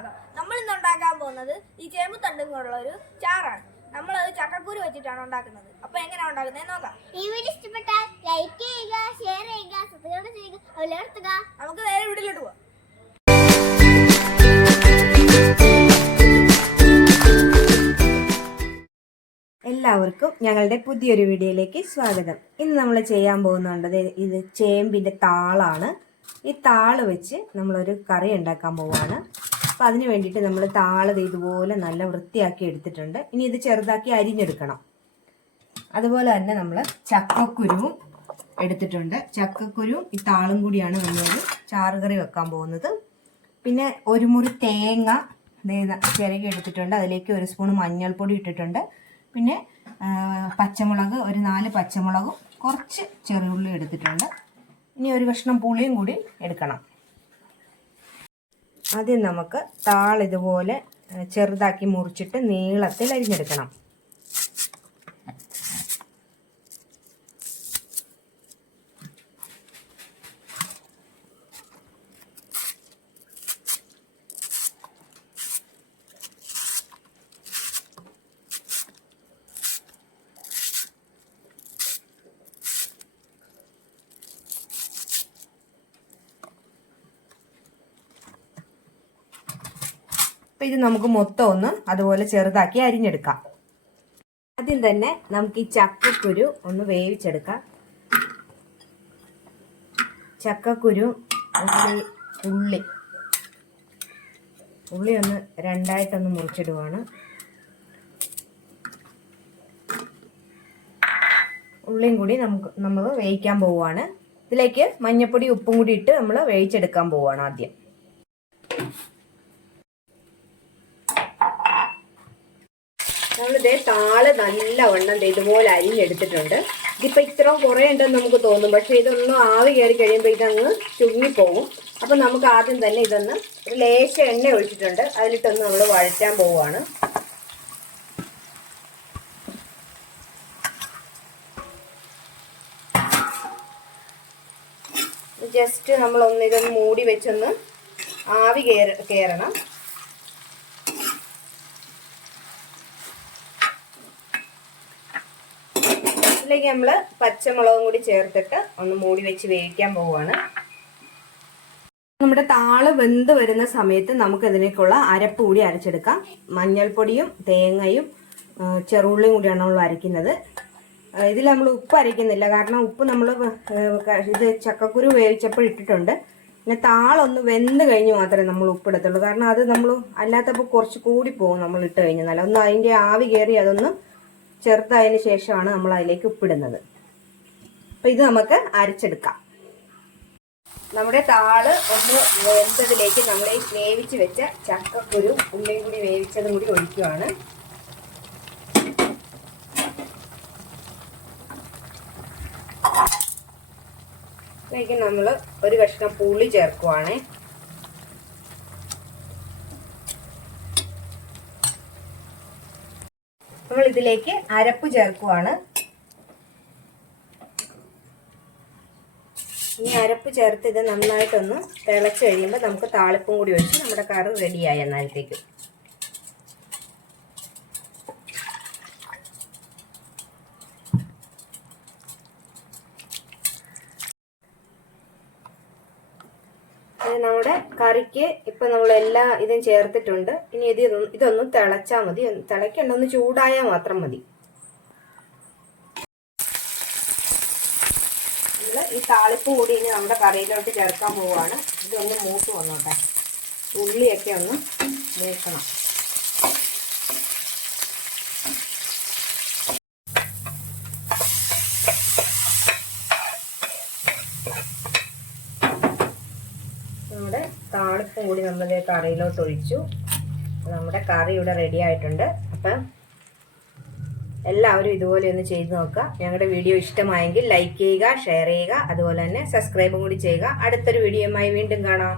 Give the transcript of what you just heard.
സ്വാഗതം നമ്മൾ ഇന്ന് ഉണ്ടാക്കാൻ പോകുന്നത് ഈ ചേമ്പ് തണ്ടും കൊണ്ടുള്ള ഒരു ചാറാണ്. നമ്മൾ അത് ചക്കക്കുരു വെച്ചിട്ടാണ് ഉണ്ടാക്കുന്നത്. അപ്പൊ എങ്ങനെയാണ് ഉണ്ടാക്കുന്നത് നോക്കാം. ഈ വീഡിയോ ഇഷ്ടപ്പെട്ടാൽ ലൈക്ക് ചെയ്യുക ഷെയർ ചെയ്യുക സബ്സ്ക്രൈബ് ചെയ്യുക അതുപോലെ നിർത്തുക നമുക്ക് നേരെ വീട്ടിലോട്ട് പോവാം. എല്ലാവർക്കും ഞങ്ങളുടെ പുതിയൊരു വീഡിയോയിലേക്ക് സ്വാഗതം. ഇന്ന് നമ്മൾ ചെയ്യാൻ പോകുന്നുണ്ടത് ഇത് ചേമ്പിന്റെ താളാണ്. ഈ താൾ വെച്ച് നമ്മളൊരു കറി ഉണ്ടാക്കാൻ പോവുകയാണ് അപ്പം അതിന് വേണ്ടിയിട്ട് നമ്മൾ താളത് ഇതുപോലെ നല്ല വൃത്തിയാക്കി എടുത്തിട്ടുണ്ട്. ഇനി ഇത് ചെറുതാക്കി അരിഞ്ഞെടുക്കണം. അതുപോലെ തന്നെ നമ്മൾ ചക്കക്കുരുവും എടുത്തിട്ടുണ്ട്. ചക്കക്കുരുവും ഈ താളും കൂടിയാണ് നമ്മളൊരു ചാറുകറി വെക്കാൻ പോകുന്നത്. പിന്നെ ഒരു മുറി തേങ്ങ ചിരകി എടുത്തിട്ടുണ്ട്. അതിലേക്ക് ഒരു സ്പൂൺ മഞ്ഞൾപ്പൊടി ഇട്ടിട്ടുണ്ട്. പിന്നെ പച്ചമുളക് ഒരു നാല് പച്ചമുളകും കുറച്ച് ചെറുള്ളി എടുത്തിട്ടുണ്ട്. ഇനി ഒരു കഷ്ണം പുളിയും കൂടി എടുക്കണം. ആദ്യം നമുക്ക് താളിതുപോലെ ചെറുതാക്കി മുറിച്ചിട്ട് നീളത്തിൽ അരിഞ്ഞെടുക്കണം. അപ്പം ഇത് നമുക്ക് മൊത്തം ഒന്ന് അതുപോലെ ചെറുതാക്കി അരിഞ്ഞെടുക്കാം. ആദ്യം തന്നെ നമുക്ക് ഈ ചക്കക്കുരു ഒന്ന് വേവിച്ചെടുക്കാം. ചക്കക്കുരു ഉള്ളി ഉള്ളി. ഒന്ന് രണ്ടായിട്ടൊന്ന് മുറിച്ചിടുവാണ്. ഉള്ളിയും കൂടി നമുക്ക് നമ്മൾ വേവിക്കാൻ പോവുകയാണ് ഇതിലേക്ക് മഞ്ഞപ്പൊടി ഉപ്പും കൂടി ഇട്ട് നമ്മൾ വേവിച്ചെടുക്കാൻ പോവുകയാണ് ആദ്യം. നമ്മളിതേ താൾ നല്ലവണ്ണം ഇതുപോലെ അരിഞ്ഞെടുത്തിട്ടുണ്ട്. ഇതിപ്പോൾ ഇത്ര കുറേ ഉണ്ടെന്ന് നമുക്ക് തോന്നും. പക്ഷെ ഇതൊന്നും ആവി കയറി കഴിയുമ്പോൾ ഇതങ്ങ് ചുങ്ങിപ്പോകും അപ്പോൾ നമുക്ക് ആദ്യം തന്നെ ഇതൊന്ന് ഒരു ലേശ എണ്ണ ഒഴിച്ചിട്ടുണ്ട്. അതിലിട്ടൊന്ന് നമ്മൾ വഴറ്റാൻ പോവുകയാണ്. ജസ്റ്റ് നമ്മളൊന്ന് ഇതൊന്ന് മൂടി വെച്ചൊന്ന് ആവി കയറ കയറണം ഇതിലേക്ക് നമ്മൾ പച്ചമുളകും കൂടി ചേർത്തിട്ട് ഒന്ന് മൂടി വെച്ച് വേവിക്കാൻ പോവുകയാണ് നമ്മുടെ താൾ വെന്ത് വരുന്ന സമയത്ത് നമുക്ക് ഇതിലേക്കുള്ള അരപ്പ് കൂടി അരച്ചെടുക്കാം. മഞ്ഞൾപ്പൊടിയും തേങ്ങയും ചെറുള്ളിയും കൂടിയാണ് നമ്മൾ അരയ്ക്കുന്നത് ഇതിൽ നമ്മൾ ഉപ്പ് അരയ്ക്കുന്നില്ല. കാരണം ഉപ്പ് നമ്മൾ ഇത് ചക്കക്കുരു വേവിച്ചപ്പോൾ ഇട്ടിട്ടുണ്ട്. പിന്നെ താളൊന്ന് വെന്ത് കഴിഞ്ഞ് മാത്രമേ നമ്മൾ ഉപ്പിടത്തുള്ളൂ കാരണം അത് നമ്മൾ അല്ലാത്തപ്പോൾ കുറച്ച് കൂടി പോകും നമ്മൾ ഇട്ട് കഴിഞ്ഞാൽ. ഒന്ന് അതിന്റെ ആവി കയറി അതൊന്ന് ചെറുതായതിനു ശേഷമാണ് നമ്മൾ അതിലേക്ക് ഉപ്പിടുന്നത്. അപ്പം ഇത് നമുക്ക് അരച്ചെടുക്കാം. നമ്മുടെ താൾ ഒന്ന് വെന്തതിലേക്ക് നമ്മൾ ഈ വേവിച്ച് വെച്ച ചക്കക്കുരു ഉള്ളിയും കൂടി വേവിച്ചതും കൂടി ഒഴിക്കുവാണ്. ഇതിലേക്ക് നമ്മൾ ഒരു കഷ്ണം പുളി ചേർക്കുവാണേ. നമ്മൾ ഇതിലേക്ക് അരപ്പ് ചേർക്കുവാണ്. ഈ അരപ്പ് ചേർത്ത് ഇത് നന്നായിട്ടൊന്ന് തിളച്ച് കഴിയുമ്പോൾ നമുക്ക് താളിപ്പും കൂടി ഒഴിച്ച് നമ്മുടെ കറി റെഡിയായി എന്നാലത്തേക്ക് നമ്മുടെ കറിക്ക് ഇപ്പൊ നമ്മൾ എല്ലാ ഇതും ചേർത്തിട്ടുണ്ട്. ഇനി ഇത് ഇതൊന്ന് തിളച്ചാൽ മതി. തിളയ്ക്കണ്ട ഒന്ന് ചൂടായാൽ മാത്രം മതി. നമ്മൾ ഈ താളിപ്പ് കൂടി ഇനി നമ്മുടെ കറിയിലോട്ട് ചേർക്കാൻ പോവാണ്. ഇതൊന്ന് മൂത്ത് വന്നോട്ടെ. ഉള്ളിയൊക്കെ ഒന്ന് മൂക്കണം നമ്മുടെ താളിപ്പും കൂടി നമ്മൾ കറിയിലോട്ട് ഒഴിച്ചു. നമ്മുടെ കറി ഇവിടെ റെഡി ആയിട്ടുണ്ട്. അപ്പം എല്ലാവരും ഇതുപോലെ ഒന്ന് ചെയ്ത് നോക്കുക. ഞങ്ങളുടെ വീഡിയോ ഇഷ്ടമായെങ്കിൽ ലൈക്ക് ചെയ്യുക ഷെയർ ചെയ്യുക അതുപോലെ തന്നെ സബ്സ്ക്രൈബും കൂടി ചെയ്യുക. അടുത്തൊരു വീഡിയോയുമായി വീണ്ടും കാണാം.